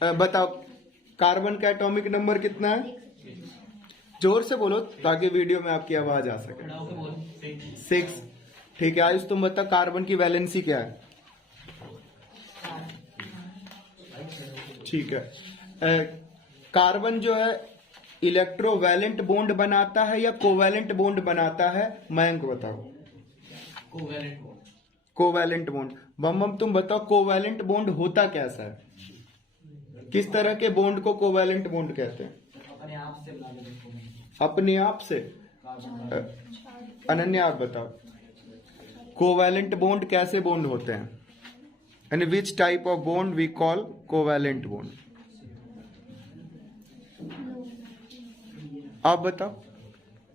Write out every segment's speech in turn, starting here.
बताओ कार्बन का atomic number कितना है? जोर से बोलो ताकि वीडियो में आपकी आवाज आ सके। 6। ठीक है आयुष तुम बता कार्बन की वैलेंसी क्या है? ठीक है। कार्बन जो है इलेक्ट्रोवैलेंट बॉन्ड बनाता है या कोवैलेंट बॉन्ड बनाता है? मयंक बताओ। Covalent bond. Covalent bond. बम तुम बताओ कोवैलेंट बॉन्ड होता कैसा है? किस तरह के बॉन्ड को कोवैलेंट बॉन्ड कहते हैं? अपने आप से बना लेते हैं। अपने आप से। अनन्या आप बताओ कोवैलेंट बॉन्ड कैसे बॉन्ड होते हैं? And which type of bond we call covalent bond? आप बताओ।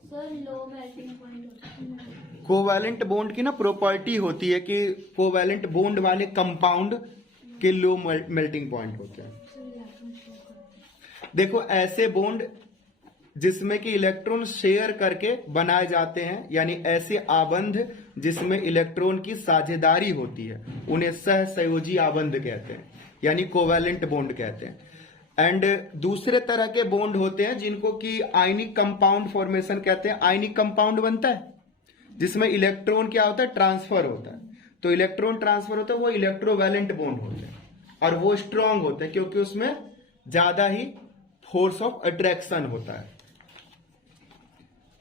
Sir low melting point. Covalent bond की ना प्रॉपर्टी होती है कि कोवैलेंट बॉन्ड वाले कंपाउंड के लो मेल्टिंग पॉइंट होते हैं। देखो ऐसे बॉन्ड जिसमें कि इलेक्ट्रॉन शेयर करके बनाए जाते हैं, यानी ऐसे आबंध जिसमें इलेक्ट्रॉन की साझेदारी होती है, उन्हें सहसंयोजी आबंध कहते हैं, यानी कोवैलेंट बॉन्ड कहते हैं। एंड दूसरे तरह के बॉन्ड होते हैं जिनको कि आयनिक कंपाउंड फॉर्मेशन कहते हैं। आयनिक कंपाउंड बनता है जिसमें इलेक्ट्रॉन क्या होता है? ट्रांसफर होता है। तो इलेक्ट्रॉन ट्रांसफर होता है वो इलेक्ट्रोवैलेंट बॉन्ड होते हैं और वो स्ट्रांग होते हैं क्योंकि उसमें ज्यादा ही फोर्स ऑफ अट्रैक्शन होता है।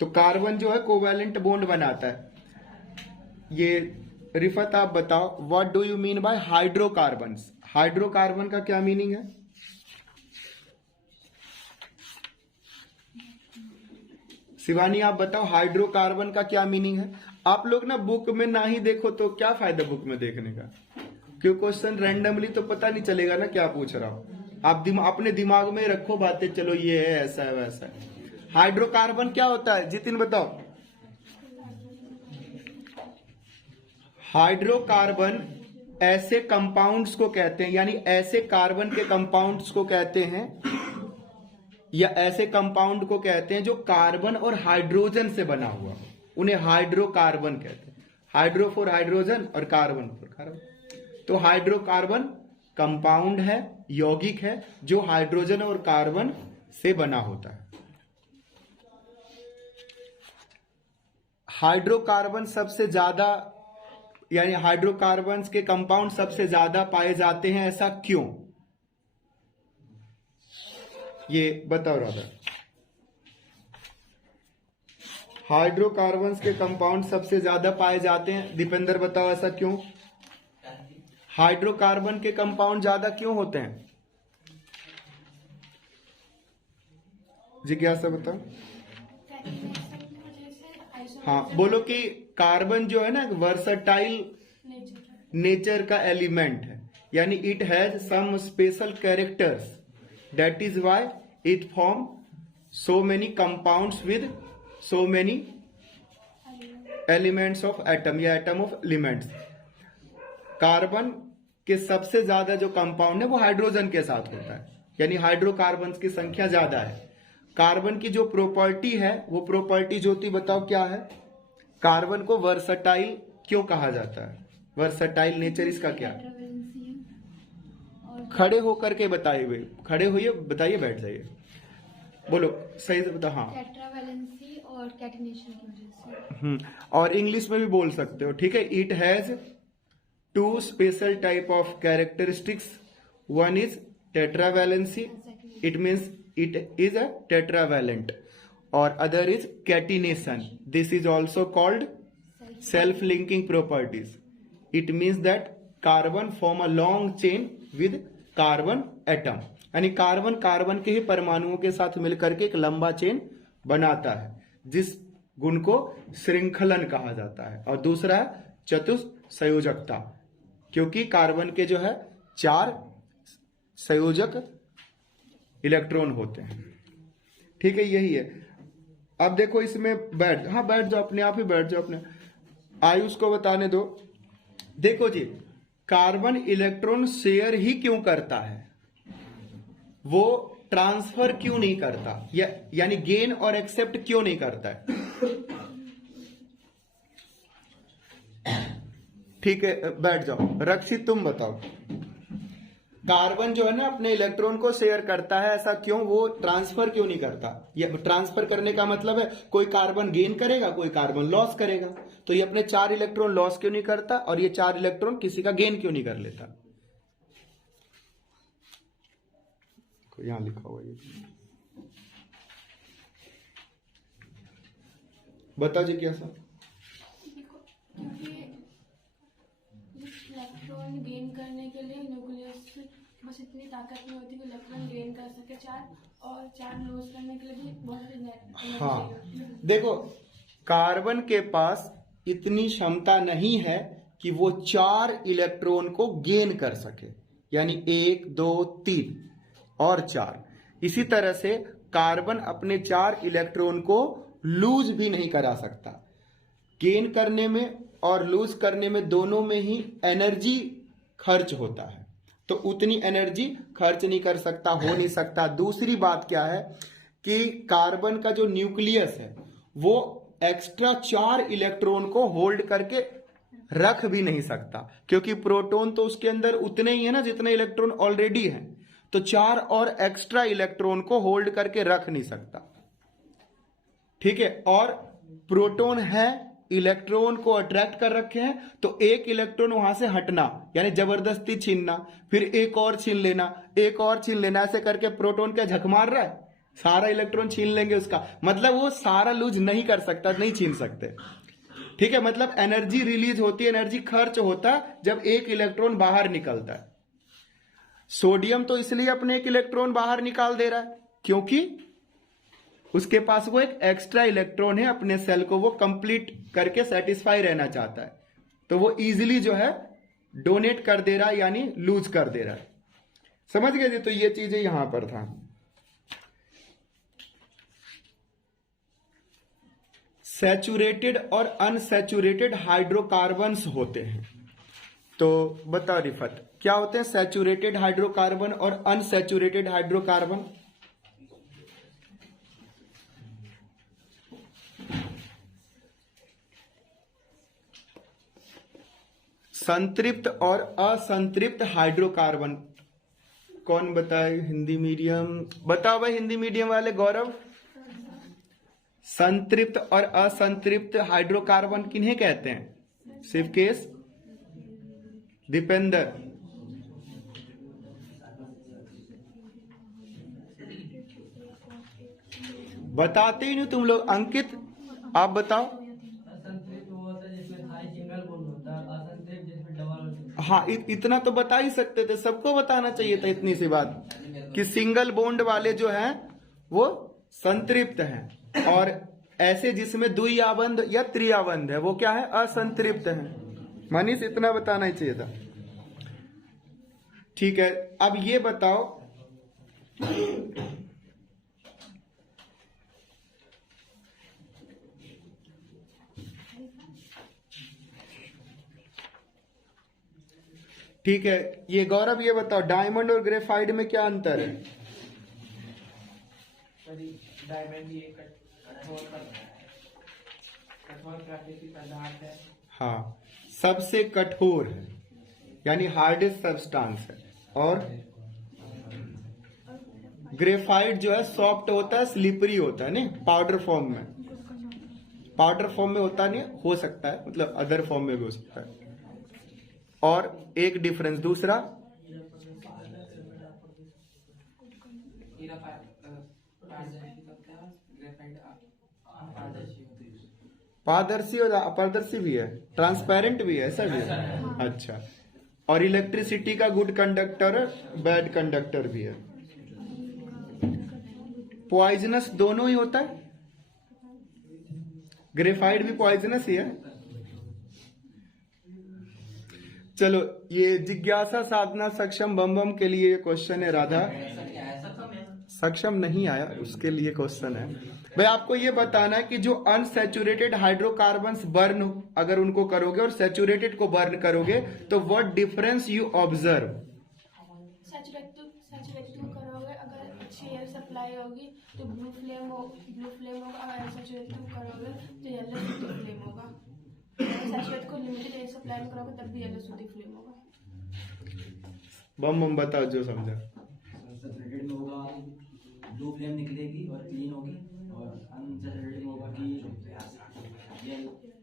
तो कार्बन जो है कोवैलेंट बॉन्ड बनाता है। ये रिफत आप बताओ what do you mean by hydrocarbons? Hydrocarbon का क्या मीनिंग है? शिवानी आप बताओ हाइड्रोकार्बन का क्या मीनिंग है? आप लोग ना बुक में ना ही देखो तो क्या फायदा बुक में देखने का, क्यों क्वेश्चन रैंडमली तो पता नहीं चलेगा ना क्या पूछ रहा हो। आप अपने दिमाग में रखो बातें, चलो ये है ऐसा है वैसा है। हाइड्रोकार्बन क्या होता है जितिन बताओ। हाइड्रोकार्बन ऐसे कंपाउंड्स को कहते हैं, यानी ऐसे कार्बन के कंपाउंड्स को कहते हैं या ऐसे कंपाउंड को कहते हैं जो कार्बन और हाइड्रोजन से बना हुआ, उन्हें हाइड्रोकार्बन कहते हैं। हाइड्रो फॉर हाइड्रोजन और कार्बन फॉर कार्बन। तो हाइड्रोकार्बन कंपाउंड है, यौगिक है, जो हाइड्रोजन और कार्बन से बना होता है। हाइड्रोकार्बन सबसे ज्यादा, यानी हाइड्रोकार्बन्स के कंपाउंड सबसे ज्यादा पाए जाते हैं, ऐसा क्यों? ये बताओ राधा। हाइड्रोकार्बन्स के कंपाउंड सबसे ज्यादा पाए जाते हैं, दीपेंद्र बताओ ऐसा क्यों? हाइड्रोकार्बन के कंपाउंड ज्यादा क्यों होते हैं? जिज्ञासा बताओ। हाँ बोलो कि कार्बन जो है ना वर्सटाइल नेचर का एलिमेंट है, यानी it has some special characters, that is why it form so many compounds with so many elements of atom या एटम ऑफ एलिमेंट्स। कार्बन के सबसे ज्यादा जो कंपाउंड है वो हाइड्रोजन के साथ होता है, यानी हाइड्रोकार्बन की संख्या ज्यादा है। कार्बन की जो प्रॉपर्टी है वो प्रॉपर्टी ज्योति बताओ क्या है? कार्बन को वर्सटाइल क्यों कहा जाता है? वर्सटाइल नेचर इसका क्या है? खड़े होकर के बताइए हुए, खड़े होइए बताइए, बैठ जाइए, बोलो सही से बताओ। हाँ टेट्रावैलेंसी और कैटिनेशन की वजह से। और इंग्लिश में भी बोल सकते हो, ठीक है। It has two special type of characteristics, one is tetravalency, it means it is a tetravalent, or other is catenation. This is also called self-linking properties. It means that carbon form a long chain with carbon atom, यानी carbon carbon के ही परमाणुओं के साथ मिलकर के एक लंबा chain बनाता है, जिस गुण को श्रृंखलन कहा जाता है। और दूसरा है चतुस्संयोजकता, क्योंकि कार्बन के जो है 4 संयोजक इलेक्ट्रॉन होते हैं, ठीक है। यही है। अब देखो इसमें बैठ जाओ, अपने आप ही बैठ जाओ, अपने आयुष को बताने दो। देखो जी, कार्बन इलेक्ट्रॉन शेयर ही क्यों करता है? वो ट्रांसफर क्यों नहीं करता, यानी गेन और एक्सेप्ट क्यों नहीं करता है? ठीक है बैठ जाओ। रक्षित तुम बताओ। कार्बन जो है ना अपने इलेक्ट्रॉन को शेयर करता है, ऐसा क्यों? वो ट्रांसफर क्यों नहीं करता? ये ट्रांसफर करने का मतलब है कोई कार्बन गेन करेगा, कोई कार्बन लॉस करेगा। तो ये अपने 4 इलेक्ट्रॉन लॉस क्यों नहीं करता और ये 4 इलेक्ट्रॉन किसी का गेन क्यों नहीं कर लेता? यहां लिखा हुआ ये बता जी क्या सर? क्योंकि इलेक्ट्रॉन गेन करने के लिए न्यूक्लियस बस इतनी ताकत नहीं होती कि इलेक्ट्रॉन गेन कर सके 4, और 4 लॉस करने के लिए भी बहुत सारी एनर्जी हाँ चाहिए। देखो, कार्बन के पास इतनी क्षमता नहीं है कि वो 4 इलेक्ट्रॉन को गेन कर सके, यानी 1 2 3 और 4। इसी तरह से कार्बन अपने 4 इलेक्ट्रॉन को लूज भी नहीं करा सकता। गेन करने में और लूज करने में दोनों में ही एनर्जी खर्च होता है, तो उतनी एनर्जी खर्च नहीं कर सकता, हो नहीं सकता। दूसरी बात क्या है कि कार्बन का जो न्यूक्लियस है वो एक्स्ट्रा 4 इलेक्ट्रॉन को होल्ड करके रख भी नहीं सकता, क्योंकि प्रोटॉन तो उसके अंदर उतने ही है ना जितने इलेक्ट्रॉन ऑलरेडी है, तो 4 और एक्स्ट्रा इलेक्ट्रॉन को होल्ड करके रख नहीं सकता। ठीक है, और प्रोटॉन है, इलेक्ट्रॉन को अट्रैक्ट कर रखे हैं, तो एक इलेक्ट्रॉन वहां से हटना यानी जबरदस्ती छीनना, फिर एक और छीन लेना, एक और छीन लेना, ऐसे करके प्रोटॉन क्या झक मार रहा है, सारा इलेक्ट्रॉन छीन लेंगे उसका, मतलब वो सारा लूज नहीं कर सकता, नहीं छीन सकते। ठीक है, मतलब एनर्जी रिलीज होती है, एनर्जी खर्च होता है जब एक इलेक्ट्रॉन बाहर निकलता है। सोडियम तो इसलिए अपने एक इलेक्ट्रॉन बाहर निकाल दे रहा है क्योंकि उसके पास वो एक एक्स्ट्रा इलेक्ट्रॉन है, अपने सेल को वो कंप्लीट करके सेटिस्फाई रहना चाहता है, तो वो इजीली जो है डोनेट कर दे रहा है, यानी लूज कर दे रहा है। समझ गए जी? तो ये चीजें यहां पर था। सैचुरेटेड और अनसैचुरेटेड हाइड्रोकार्बन्स होते हैं, तो बताओ रिफत क्या होते हैं सैचुरेटेड हाइड्रोकार्बन और अनसैचुरेटेड हाइड्रोकार्बन? संतृप्त और असंतृप्त हाइड्रोकार्बन कौन बताए? हिंदी मीडियम बताओ भाई, हिंदी मीडियम वाले गौरव। संतृप्त और असंतृप्त हाइड्रोकार्बन किन्हें कहते हैं? शिवकेश, दीपेंद्र, बताते ही नहीं तुम लोग। अंकित आप बताओ। असंतृप्त वो होता है जिसमें खाली सिंगल बॉन्ड होता है, असंतृप्त जिसमें डबल होता है। हाँ, इतना तो बता ही सकते थे, सबको बताना चाहिए था इतनी सी बात कि सिंगल बॉन्ड वाले जो हैं वो संतृप्त हैं, और ऐसे जिसमें द्विआबंध या त्रिआबंध है वो क्या है? असंतृप्त है। मनीष इतना बताना ही चाहिए था। ठीक है, अब ये बताओ ठीक है, ये गौरव ये बताओ डायमंड और ग्रेफाइट में क्या अंतर है? डायमंड ये कठोर करता है, कठोर प्राकृतिक पदार्थ है। हाँ, सबसे कठोर है यानी हार्डेस्ट सब्सटेंस है, और ग्रेफाइट जो है सॉफ्ट होता है, स्लिपरी होता है, नहीं पाउडर फॉर्म में, पाउडर फॉर्म में होता नहीं, हो सकता है मतलब अदर फॉर्म में भी हो सकता है। और एक डिफरेंस दूसरा, पारदर्शी और अपारदर्शी भी है, ट्रांसपेरेंट भी है, ऐसा भी है। अच्छा, और इलेक्ट्रिसिटी का गुड कंडक्टर बैड कंडक्टर भी है। पॉइजनस दोनों ही होता है, ग्रेफाइट भी पॉइजनस ही है। चलो, ये जिज्ञासा साधना सक्षम बम बम के लिए क्वेश्चन है। राधा सक्षम नहीं आया, उसके लिए क्वेश्चन है भाई। आपको ये बताना है कि जो अनसैचुरेटेड हाइड्रोकार्बन्स बर्न अगर उनको करोगे और सैचुरेटेड को बर्न करोगे तो what difference you observe? Saturated करोगे अगर अच्छी एयर सप्लाई होगी तो ब्लू फ्लेम होगा, और अनसैचुरेटेड करोगे तो येलो फ्लेम होगा। सैचुरेटेड को लिमिटेड एयर सप्लाई में करोगे तब भी येलो फ्लेम होगा। बम बम बताओ जो समझा। सैचुरेटेड में होगा ब्लू फ्लेम निकलेगी और क्लीन होगी, और अनसैचुरेटेड में होगा कि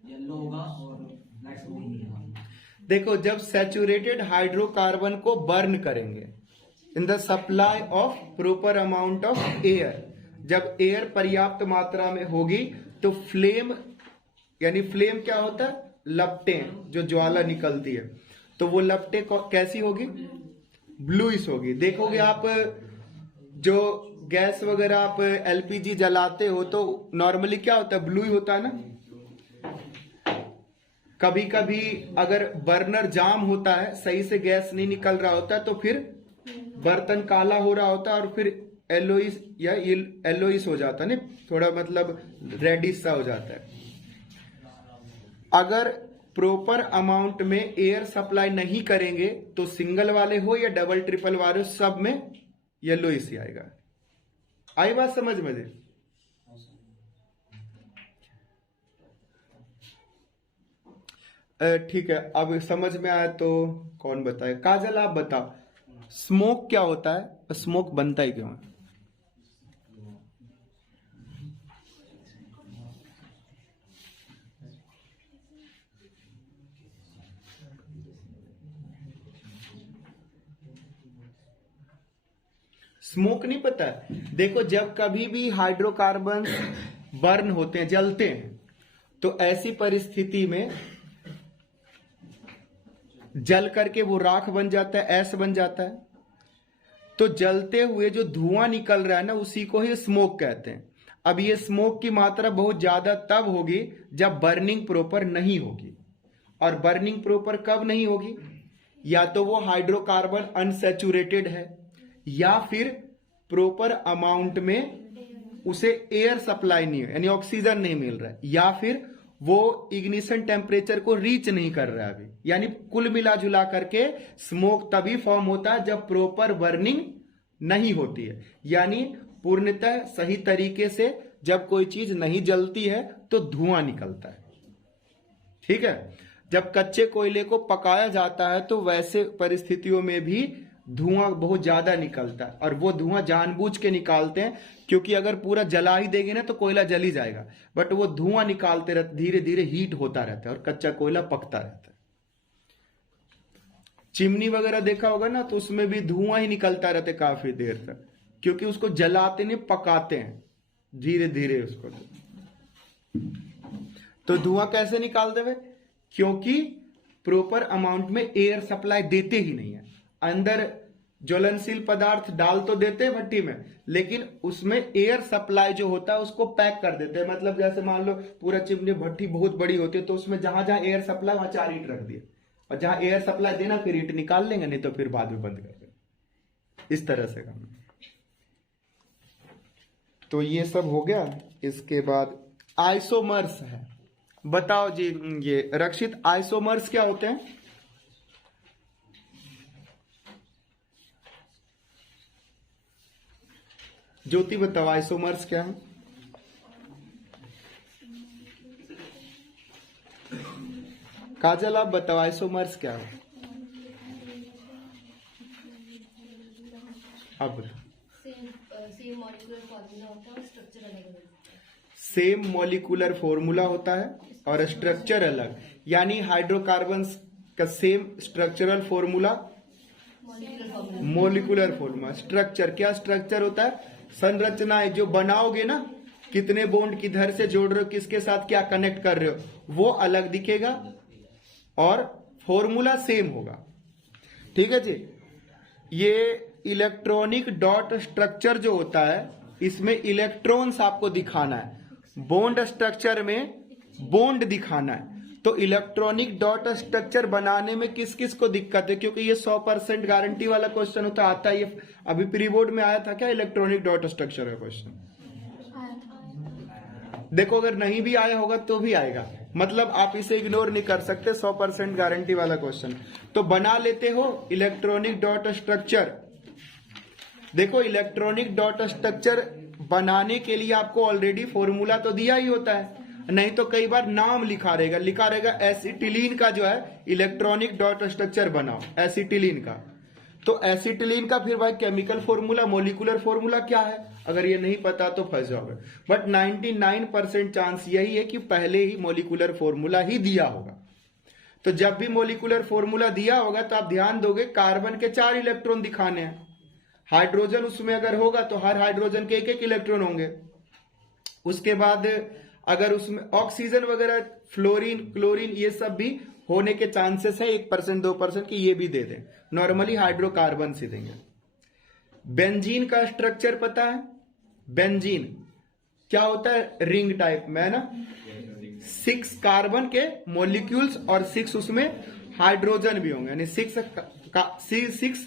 येलो होगा और ब्लैक होगी। देखो, जब सैचुरेटेड हाइड्रोकार्बन को बर्न करेंगे in the supply of proper amount of air, जब एयर पर्याप्त मात्रा में होगी तो फ्लेम, यानी फ्लेम क्या होता है, लपटें, जो ज्वाला निकलती है, तो वो लपटें कैसी होगी, ब्लूइश होगी। देखोगे आप जो गैस वगैरह आप एलपीजी जलाते हो तो नॉर्मली क्या होता है, ब्लू ही होता है ना। कभी कभी अगर बर्नर जाम होता है, सही से गैस नहीं निकल रहा होता है, तो फिर बर्तन काला हो रहा होता है और फिर येलोइश या येलोइश हो जाता है ना, थोड़ा मतलब रेडिश सा हो जाता है। अगर प्रॉपर अमाउंट में एयर सप्लाई नहीं करेंगे तो सिंगल वाले हो या डबल ट्रिपल वाले हो, सब में येलोइश ही आएगा। आई बात समझ में? ठीक है, अब समझ में आया तो कौन बताए? काजल आप बताओ, स्मोक क्या होता है, स्मोक बनता ही क्यों है? स्मोक नहीं पता है? देखो, जब कभी भी हाइड्रोकार्बन बर्न होते हैं, जलते हैं, तो ऐसी परिस्थिति में जल करके वो राख बन जाता है, ऐश बन जाता है। तो जलते हुए जो धुआं निकल रहा है ना, उसी को ही स्मोक कहते हैं। अब ये स्मोक की मात्रा बहुत ज्यादा तब होगी जब बर्निंग प्रॉपर नहीं होगी। और बर्निंग प्रॉपर कब नहीं होगी? या तो वो हाइड्रोकार्बन अनसैचुरेटेड है, या फिर प्रॉपर अमाउंट में उसे एयर सप्लाई नहीं है, यानी ऑक्सीजन नहीं मिल रहा है, या फिर वो इग्निशन टेम्परेचर को रीच नहीं कर रहा है अभी। यानी कुल मिला जुला करके स्मोक तभी फॉर्म होता है जब प्रॉपर बर्निंग नहीं होती है, यानी पूर्णतः सही तरीके से जब कोई चीज नहीं जलती है तो धुआं निकलता है। ठीक है, जब कच्चे कोयले को पकाया जाता है तो वैसे परिस्थितियों में भी धुआं बहुत ज्यादा निकलता है, और वो धुआं जानबूझ के निकालते हैं, क्योंकि अगर पूरा जला ही देंगे ना तो कोयला जल ही जाएगा, बट वो धुआं निकालते रहते, धीरे धीरे हीट होता रहता है और कच्चा कोयला पकता रहता है। चिमनी वगैरह देखा होगा ना, तो उसमें भी धुआं ही निकलता रहता है काफी देर तक, क्योंकि उसको जलाते नहीं, पकाते हैं धीरे धीरे उसको। तो धुआं कैसे निकालते हुए? क्योंकि प्रॉपर अमाउंट में एयर सप्लाई देते ही नहीं है। अंदर ज्वलनशील पदार्थ डाल तो देते हैं भट्टी में, लेकिन उसमें एयर सप्लाई जो होता है उसको पैक कर देते हैं। मतलब जैसे मान लो पूरा चिमनी भट्टी बहुत बड़ी होती है, तो उसमें जहां जहां एयर सप्लाई वहां 4 ईंट रख दिए, और जहां एयर सप्लाई देना फिर ईंट निकाल लेंगे, नहीं तो फिर बाद में बंद कर देंगे। इस तरह से काम। तो ये सब हो गया। इसके बाद आइसोमर्स है। बताओ जी, ये रक्षित, आइसोमर्स क्या होते हैं? ज्योति बताओ, आइसोमर्स क्या है? काजल आप बताओ, आइसोमर्स क्या है? आप बताओ। सेम मॉलिक्यूलर फॉर्मूला होता है और स्ट्रक्चर अलग अलग होता है। सेम मॉलिक्यूलर फॉर्मूला होता है और स्ट्रक्चर अलग, यानी हाइड्रोकार्बन्स का same structural formula, molecular formula. Structure क्या? स्ट्रक्चर होता है संरचनाएं जो बनाओगे ना, कितने बॉन्ड किधर से जोड़ रहे हो, किसके साथ क्या कनेक्ट कर रहे हो, वो अलग दिखेगा और फॉर्मूला सेम होगा। ठीक है जी। ये इलेक्ट्रॉनिक डॉट स्ट्रक्चर जो होता है, इसमें इलेक्ट्रॉन्स आपको दिखाना है, बॉन्ड स्ट्रक्चर में बॉन्ड दिखाना है। तो इलेक्ट्रॉनिक डॉट स्ट्रक्चर बनाने में किस किस को दिक्कत है? क्योंकि ये 100% गारंटी वाला क्वेश्चन होता आता है। ये अभी प्री बोर्ड में आया था क्या इलेक्ट्रॉनिक डॉट स्ट्रक्चर का क्वेश्चन? देखो, अगर नहीं भी आया होगा तो भी आएगा, मतलब आप इसे इग्नोर नहीं कर सकते, 100% गारंटी वाला क्वेश्चन। तो बना लेते हो इलेक्ट्रॉनिक डॉट स्ट्रक्चर। देखो, इलेक्ट्रॉनिक डॉट स्ट्रक्चर बनाने के लिए आपको ऑलरेडी फॉर्मूला तो दिया ही होता है, नहीं तो कई बार नाम लिखा रहेगा एसिटिलीन का जो है इलेक्ट्रॉनिक डॉट स्ट्रक्चर बनाओ, एसिटिलीन का। तो एसिटिलीन का फिर भाई केमिकल फॉर्मूला, मॉलिक्यूलर फॉर्मूला क्या है, अगर ये नहीं पता तो फंस जाओगे। बट 99% चांस यही है कि पहले ही मॉलिक्यूलर फॉर्मूला ही दिया होगा। तो जब भी मॉलिक्यूलर फॉर्मूला दिया होगा तो आप ध्यान दोगे कार्बन के 4 इलेक्ट्रॉन दिखाने हैं, हाइड्रोजन उसमें अगर होगा तो हर हाइड्रोजन के 1-1 इलेक्ट्रॉन होंगे। उसके बाद अगर उसमें ऑक्सीजन वगैरह, फ्लोरीन, क्लोरीन, ये सब भी होने के चांसेस है 1% 2% की, ये भी दे दें। नॉर्मली हाइड्रोकार्बन से देंगे। बेंजीन का स्ट्रक्चर पता है? बेंजीन क्या होता है? रिंग टाइप में है ना, 6 कार्बन के मॉलिक्यूल्स और 6 उसमें हाइड्रोजन भी होंगे, यानी 6H6,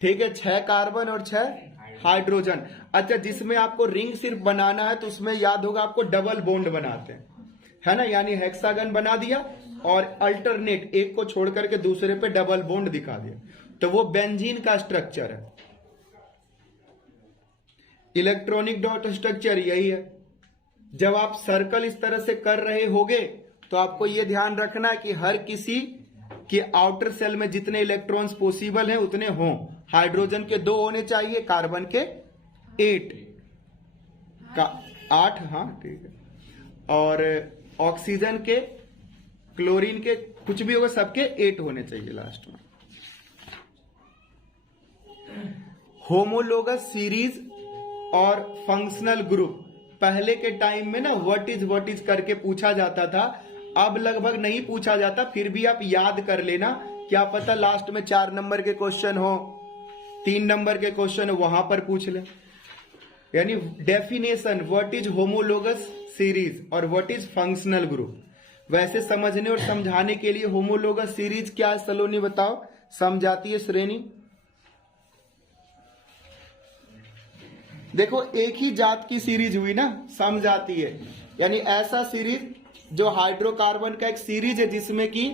ठीक है, 6 कार्बन और 6 हाइड्रोजन। अच्छा, जिसमें आपको रिंग सिर्फ बनाना है तो उसमें याद होगा आपको डबल बॉन्ड बनाते हैं, है ना, यानी हेक्सागन बना दिया और अल्टरनेट एक को छोड़ करके दूसरे पे डबल बॉन्ड दिखा दिया, तो वो बेंजीन का स्ट्रक्चर है। इलेक्ट्रॉनिक डॉट स्ट्रक्चर यही है। जब आप सर्कल इस तरह से कर रहे होगे तो आपको यह ध्यान रखना है कि हर किसी के आउटर सेल में जितने इलेक्ट्रॉन्स पॉसिबल हैं उतने हों। हाइड्रोजन के 2 होने चाहिए, कार्बन के 8 हाँ ठीक है, और ऑक्सीजन के, क्लोरीन के, कुछ भी होगा सबके 8 होने चाहिए लास्ट में। होमोलोगस सीरीज और फंक्शनल ग्रुप, पहले के टाइम में ना व्हाट इज करके पूछा जाता था, अब लगभग नहीं पूछा जाता, फिर भी आप याद कर लेना, क्या पता लास्ट में 4 नंबर के क्वेश्चन हो, 3 नंबर के क्वेश्चन हो, वहां पर पूछ ले। यानी definition, what is homologous series और व्हाट इज फंक्शनल ग्रुप। वैसे समझने और समझाने के लिए होमोलोगस सीरीज क्या है सलोनी बताओ, समझाती है श्रेणी। देखो एक ही जात की सीरीज हुई ना, समझाती है, यानी ऐसा सीरीज जो हाइड्रोकार्बन का एक सीरीज है जिसमें कि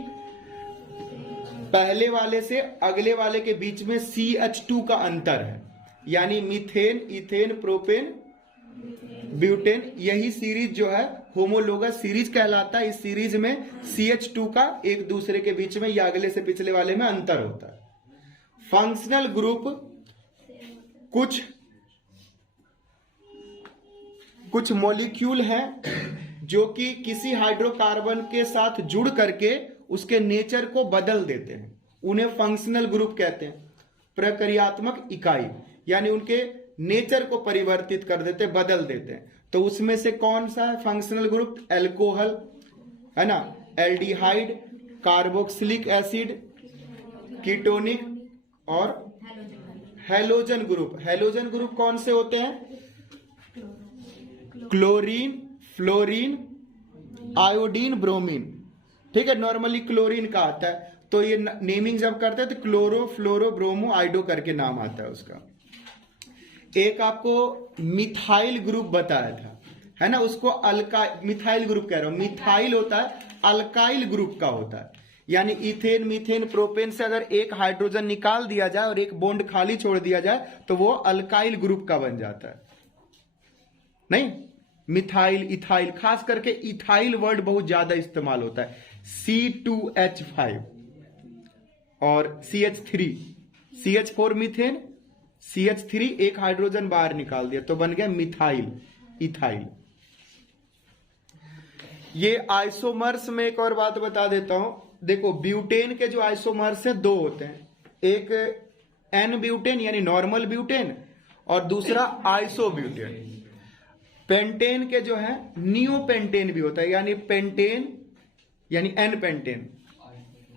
पहले वाले से अगले वाले के बीच में CH2 का अंतर है, यानी मीथेन, इथेन, प्रोपेन, ब्यूटेन, यही सीरीज जो है होमोलोगस सीरीज कहलाता है। इस सीरीज में CH2 का एक दूसरे के बीच में या अगले से पिछले वाले में अंतर होता है। फंक्शनल ग्रुप कुछ मॉलिक्यूल हैं जो कि किसी हाइड्रोकार्बन के साथ जुड़ करके उसके नेचर को बदल देते हैं, उन्हें फंक्शनल ग्रुप कहते हैं। प्रक्रियात्मक इकाई, यानी उनके नेचर को परिवर्तित कर देते, बदल देते हैं। तो उसमें से कौन सा है फंक्शनल ग्रुप? एल्कोहल है ना, एल्डिहाइड, कार्बोक्सिलिक एसिड, कीटोनिक और हैलोजन ग्रुप। हैलोजन ग्रुप कौन से होते हैं? क्लोरीन, फ्लोरीन, आयोडीन, ब्रोमीन, ठीक है। नॉर्मली क्लोरीन का आता है, तो ये नेमिंग जब करते हैं तो क्लोरो, फ्लोरो, ब्रोमो, आइडो करके नाम आता है उसका। एक आपको मिथाइल ग्रुप बताया था, है ना, उसको मिथाइल ग्रुप कह रहा हूं, मिथाइल होता है, अल्काइल ग्रुप का होता है, यानी इथेन, मीथेन, प्रोपेन से अगर एक हाइड्रोजन निकाल दिया जाए और एक बॉन्ड खाली छोड़ दिया जाए तो वो अल्काइल ग्रुप का बन जाता है। नहीं, मिथाइल, इथाइल, खास करके इथाइल वर्ड बहुत ज्यादा इस्तेमाल होता है। C2H5 और CH3, CH4 मीथेन, CH3 एक हाइड्रोजन बाहर निकाल दिया तो बन गया मिथाइल, इथाइल। ये आइसोमर्स में एक और बात बता देता हूं, देखो ब्यूटेन के जो आइसोमर्स हैं 2 होते हैं, एक N ब्यूटेन यानी नॉर्मल ब्यूटेन और दूसरा आइसोब्यूटेन। पेंटेन के जो है नियो पेंटेन भी होता है, यानी पेंटेन यानी N पेंटेन,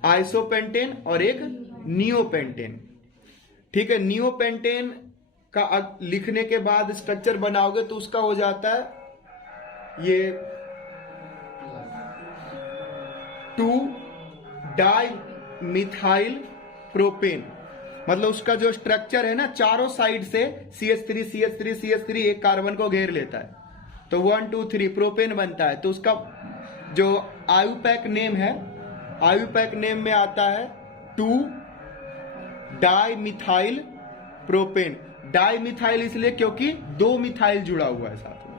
आइसोपेंटेन और एक नियो पेंटेन, ठीक है। नियो पेंटेन का लिखने के बाद स्ट्रक्चर बनाओगे तो उसका हो जाता है ये 2-डाई मिथाइल प्रोपेन, मतलब उसका जो स्ट्रक्चर है ना चारों साइड से CH3 CH3 CH3 एक कार्बन को घेर लेता है, तो 1 2 3 प्रोपेन बनता है। तो उसका जो आयुपैक नेम है, आयुपैक नेम में आता है 2-डाई मिथाइल प्रोपेन। डाई मिथाइल इसलिए क्योंकि 2 मिथाइल जुड़ा हुआ है साथ में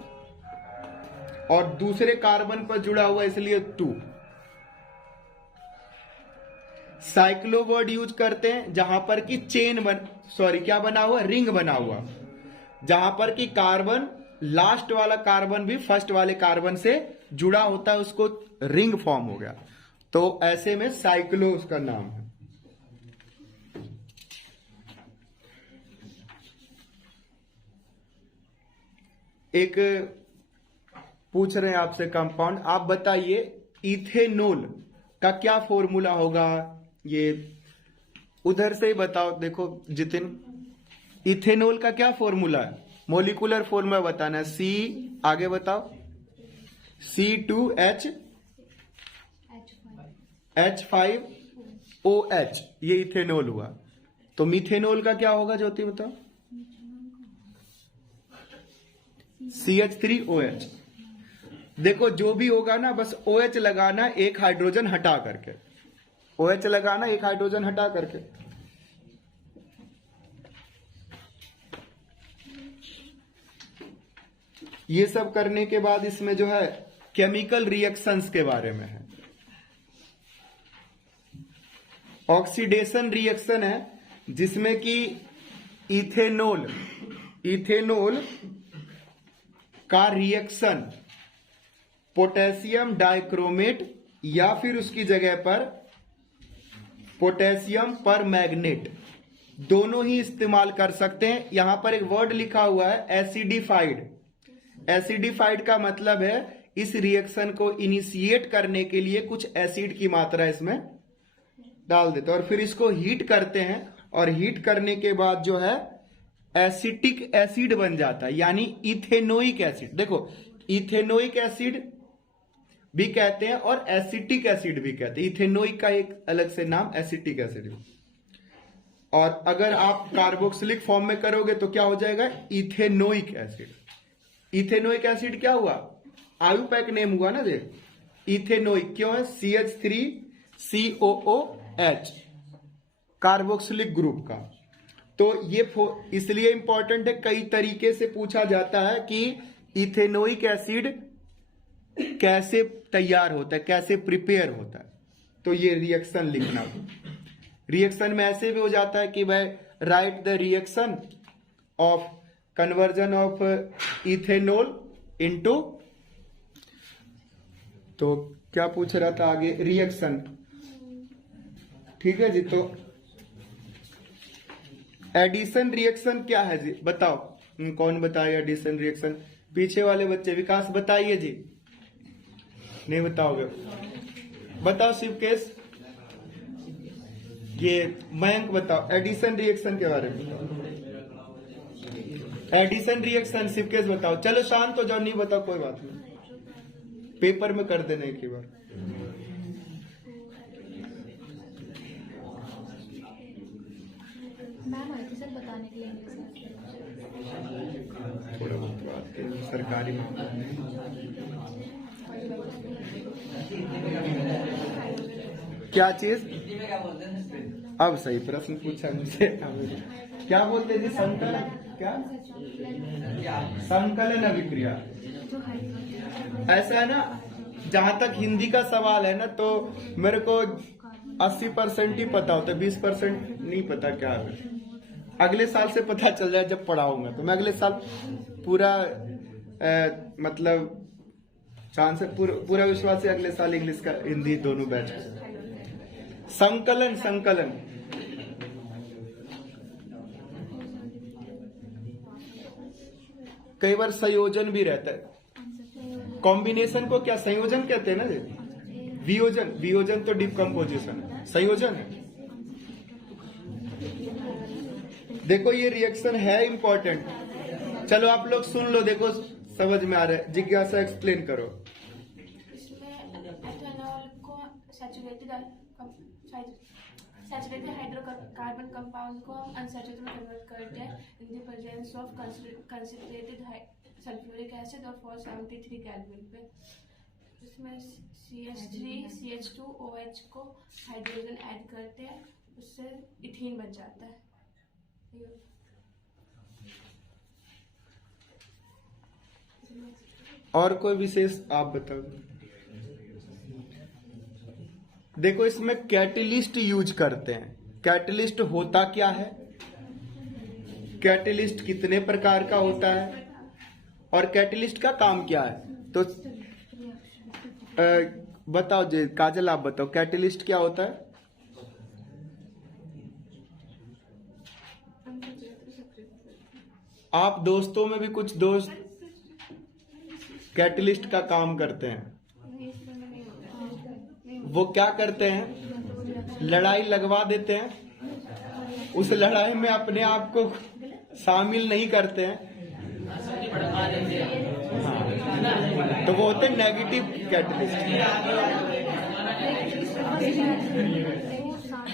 और दूसरे कार्बन पर जुड़ा हुआ इसलिए 2। साइक्लो वर्ड यूज करते हैं जहां पर कि क्या बना हुआ, रिंग बना हुआ, जहां पर कि कार्बन, लास्ट वाला कार्बन भी फर्स्ट वाले कार्बन से जुड़ा होता है, उसको रिंग फॉर्म हो गया। तो ऐसे में साइक्लो उसका नाम है। एक पूछ रहे हैं आपसे कंपाउंड, आप बताइए इथेनॉल का क्या फॉर्मूला होगा। ये उधर से ही बताओ, देखो जितिन, इथेनॉल का क्या फॉर्मूला है, मोलिकुलर फॉर्मूला बताना है। सी, आगे बताओ, C2H H5OH, ये इथेनॉल हुआ। तो मिथेनॉल का क्या होगा ज्योति बताओ, CH3OH। देखो जो भी होगा ना, बस OH लगाना, एक हाइड्रोजन हटा करके, OH लगाना, एक हाइड्रोजन हटा करके। ये सब करने के बाद इसमें जो है केमिकल रिएक्शंस के बारे में है। ऑक्सीडेशन रिएक्शन है जिसमें कि इथेनॉल का रिएक्शन पोटेशियम डाइक्रोमेट या फिर उसकी जगह पर पोटेशियम पर मैग्नेट, दोनों ही इस्तेमाल कर सकते हैं। यहां पर एक वर्ड लिखा हुआ है एसिडिफाइड। एसिडिफाइड का मतलब है इस रिएक्शन को इनिशिएट करने के लिए कुछ एसिड की मात्रा इसमें डाल देते हैं और फिर इसको हीट करते हैं, और हीट करने के बाद जो है एसिटिक एसिड बन जाता है, यानी इथेनोइक एसिड। देखो इथेनोइक एसिड भी कहते हैं और एसिटिक एसिड भी कहते हैं। इथेनोइक का एक अलग से नाम एसिटिक एसिड। और अगर आप कार्बोक्सिलिक फॉर्म में करोगे तो क्या हो जाएगा, इथेनोइक एसिड। इथेनोइक एसिड क्या हुआ, आयुपैक नेम हुआ ना जी। इथेनोइक क्यों है, CH3COOH कार्बोक्सिलिक ग्रुप का। तो ये इसलिए इंपॉर्टेंट है, कई तरीके से पूछा जाता है कि इथेनोइक एसिड कैसे तैयार होता है, कैसे प्रिपेयर होता है। तो ये रिएक्शन लिखना, रिएक्शन में ऐसे भी हो जाता है कि भाई right the reaction of conversion of ethanol into, तो क्या पूछ रहा था आगे, रिएक्शन। ठीक है जी। तो एडिशन रिएक्शन क्या है जी, बताओ, कौन बताए एडिशन रिएक्शन, पीछे वाले बच्चे, विकास बताइए जी। नहीं बताओगे, बताओ शिवकेश, ये मयंक बताओ एडिशन रिएक्शन के बारे में। एडिशन रिएक्शन शिवकेश बताओ। चलो शांत हो जाओ, नहीं बताओ कोई बात नहीं, पेपर में कर देने की बार। मैम आती सर बताने के लिए थोड़ा बहुत बात करें, सरकारी में क्या चीज, अब सही प्रश्न पूछा मुझसे। क्या बोलते जी, संकलन, क्या संकलन अभिक्रिया। ऐसा है ना, जहां तक हिंदी का सवाल है ना, तो मेरे को 80% ही पता होता है, 20% नहीं पता क्या है। अगले साल से पता चल जाए जब पढ़ाऊंगा, तो मैं अगले साल पूरा मतलब चांस है, पूरा विश्वास है अगले साल इंग्लिश का हिंदी दोनों बैच। संकलन, संकलन कई बार संयोजन भी रहता है। कॉम्बिनेशन को क्या संयोजन कहते हैं ना जी। वियोजन, वियोजन तो डिकम्पोजिशन है, संयोजन है। देखो ये रिएक्शन है इंपॉर्टेंट। चलो आप लोग सुन लो, देखो समझ में आ रहा है। जिज्ञासा एक्सप्लेन करो। इसमें एथेनॉल को सैचुरेटेड हाइड्रोकार्बन कंपाउंड को हम अनसैचुरेटेड में कन्वर्ट करते हैं in the presence of concentrated sulphuric acid और 473 केल्विन पे। इसमें CH3CH2OH को हाइड्रोजन ऐड करते हैं, उससे इथीन बन जाता है। और कोई विशेष आप बताओ। देखो इसमें कैटलिस्ट यूज करते हैं। कैटलिस्ट होता क्या है, कैटलिस्ट कितने प्रकार का होता है और कैटलिस्ट का काम क्या है, तो बताओ जी, काजल आप बताओ कैटलिस्ट क्या होता है। आप दोस्तों में भी कुछ दोस्त कैटलिस्ट का काम करते हैं, वो क्या करते हैं, लड़ाई लगवा देते हैं, उस लड़ाई में अपने आप को शामिल नहीं करते हैं, हाँ, तो वो होते हैं नेगेटिव कैटलिस्ट।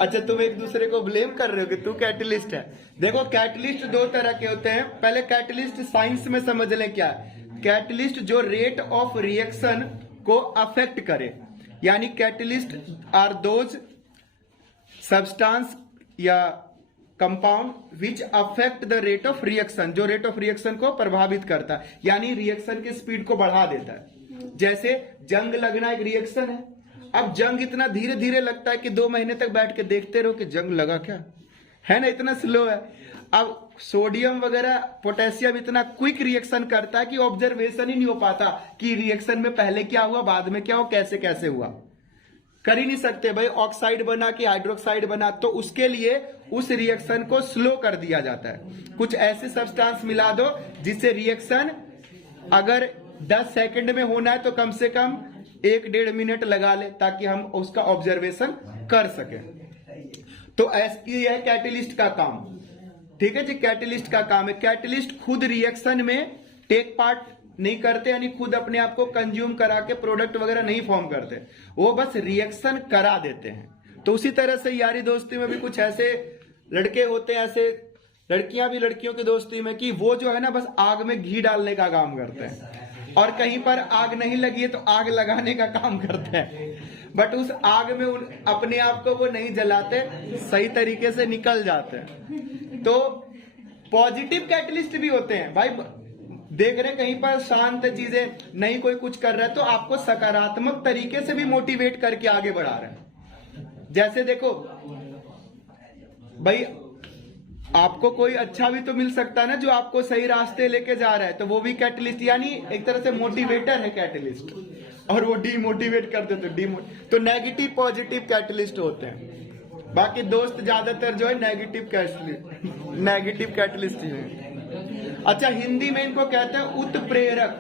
अच्छा, तुम एक दूसरे को ब्लेम कर रहे हो कि तू कैटलिस्ट है। देखो कैटलिस्ट दो तरह के होते हैं। पहले कैटलिस्ट साइंस में समझ लें क्या है। कैटलिस्ट जो रेट ऑफ रिएक्शन को अफेक्ट करे, यानी कैटलिस्ट आर दोज सब्सटेंस या compound which affect the rate of reaction, जो रेट ऑफ रिएक्शन को प्रभावित करता है, यानी रिएक्शन की स्पीड को बढ़ा देता है। जैसे जंग लगना एक रिएक्शन है। अब जंग इतना धीरे धीरे लगता है कि 2 महीने तक बैठ के देखते रहो कि जंग लगा क्या, है ना, इतना स्लो है। अब सोडियम वगैरह पोटेशियम इतना क्विक रिएक्शन करता है कि ऑब्जर्वेशन ही नहीं हो पाता कि रिएक्शन में पहले क्या हुआ, बाद में क्या हुआ, कैसे कैसे हुआ, कर ही नहीं सकते भाई। ऑक्साइड बना कि हाइड्रोक्साइड बना, तो उसके लिए उस रिएक्शन को स्लो कर दिया जाता है। कुछ ऐसे सब्सटेंस मिला दो जिससे रिएक्शन अगर 10 सेकंड में होना है तो कम से कम 1-1.5 मिनट लगा ले, ताकि हम उसका ऑब्जर्वेशन कर सके। तो ऐसी है कैटलिस्ट का काम। ठीक है जी, कैटलिस्ट का काम है। कैटलिस्ट खुद रिएक्शन में टेक पार्ट नहीं करते, यानी खुद अपने आप को कंज्यूम करा के प्रोडक्ट वगैरह नहीं फॉर्म करते, वो बस रिएक्शन करा देते हैं। तो उसी तरह से यारी दोस्ती में भी कुछ ऐसे लड़के होते हैं, ऐसे लड़कियां भी लड़कियों की दोस्ती में, कि वो जो है ना बस आग में घी डालने का काम करते हैं, और कहीं पर आग नहीं लगी है तो आग लगाने का काम करते हैं, बट उस आग में अपने आप को वो नहीं जलाते, सही तरीके से निकल जाते हैं। तो पॉजिटिव कैटलिस्ट भी होते हैं भाई। देख रहे कहीं पर शांत चीजें नहीं, कोई कुछ कर रहा है तो आपको सकारात्मक तरीके से भी मोटिवेट करके आगे बढ़ा रहे हैं। जैसे देखो भाई, आपको कोई अच्छा भी तो मिल सकता है ना जो आपको सही रास्ते लेके जा रहा है, तो वो भी कैटलिस्ट, यानी एक तरह से मोटिवेटर है कैटलिस्ट, और वो डीमोटिवेट कर देते तो नेगेटिव पॉजिटिव कैटलिस्ट होते हैं। बाकी दोस्त ज्यादातर जो है नेगेटिव कैटलिस्ट ही है। अच्छा, हिंदी में इनको कहते हैं उत्प्रेरक।